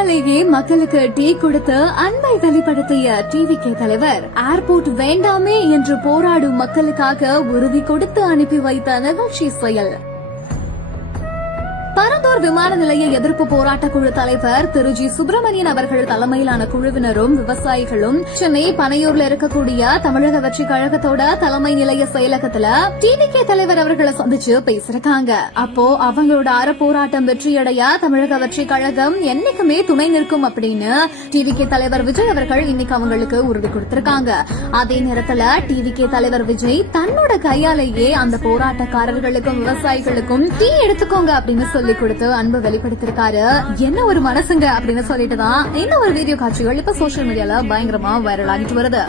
கையாலேயே மக்களுக்கு டீ கொடுத்து அன்பை வெளிப்படுத்திய டிவிகே தலைவர் ஏர்போர்ட் வேண்டாமே என்று போராடும் மக்களுக்காக உறுதி கொடுத்து அனுப்பி வைத்த நிகழ்ச்சி செயல். பரந்தூர் விமான நிலைய எதிர்ப்பு போராட்ட குழு தலைவர் திரு ஜி சுப்பிரமணியன் அவர்கள் தலைமையிலான குழுவினரும் விவசாயிகளும் சென்னை பனையூர்ல இருக்கக்கூடிய தமிழக வெற்றி கழகத்தோட தலைமை நிலைய செயலகத்துல டிவிகே தலைவர் அவர்களை சந்திச்சு பேசிருக்காங்க. அப்போ அவங்களோட அறப்போராட்டம் வெற்றியடைய தமிழக வெற்றி கழகம் என்னைக்குமே துணை நிற்கும் அப்படின்னு டிவிகே தலைவர் விஜய் அவர்கள் இன்னைக்கு அவங்களுக்கு உறுதி கொடுத்திருக்காங்க. அதே நேரத்துல டிவிகே தலைவர் விஜய் தன்னோட கையாலேயே அந்த போராட்டக்காரர்களுக்கும் விவசாயிகளுக்கும் டீ எடுத்துக்கோங்க அப்படின்னு சொல்லி கொடுத்து அன்பு வெளிப்படுத்திருக்காரு. என்ன ஒரு மனசுங்க அப்படின்னு சொல்லிட்டுதான் இந்த ஒரு வீடியோ காட்சிகள் இப்ப சோசியல் மீடியால பயங்கரமா வைரல் ஆகிட்டு வருது.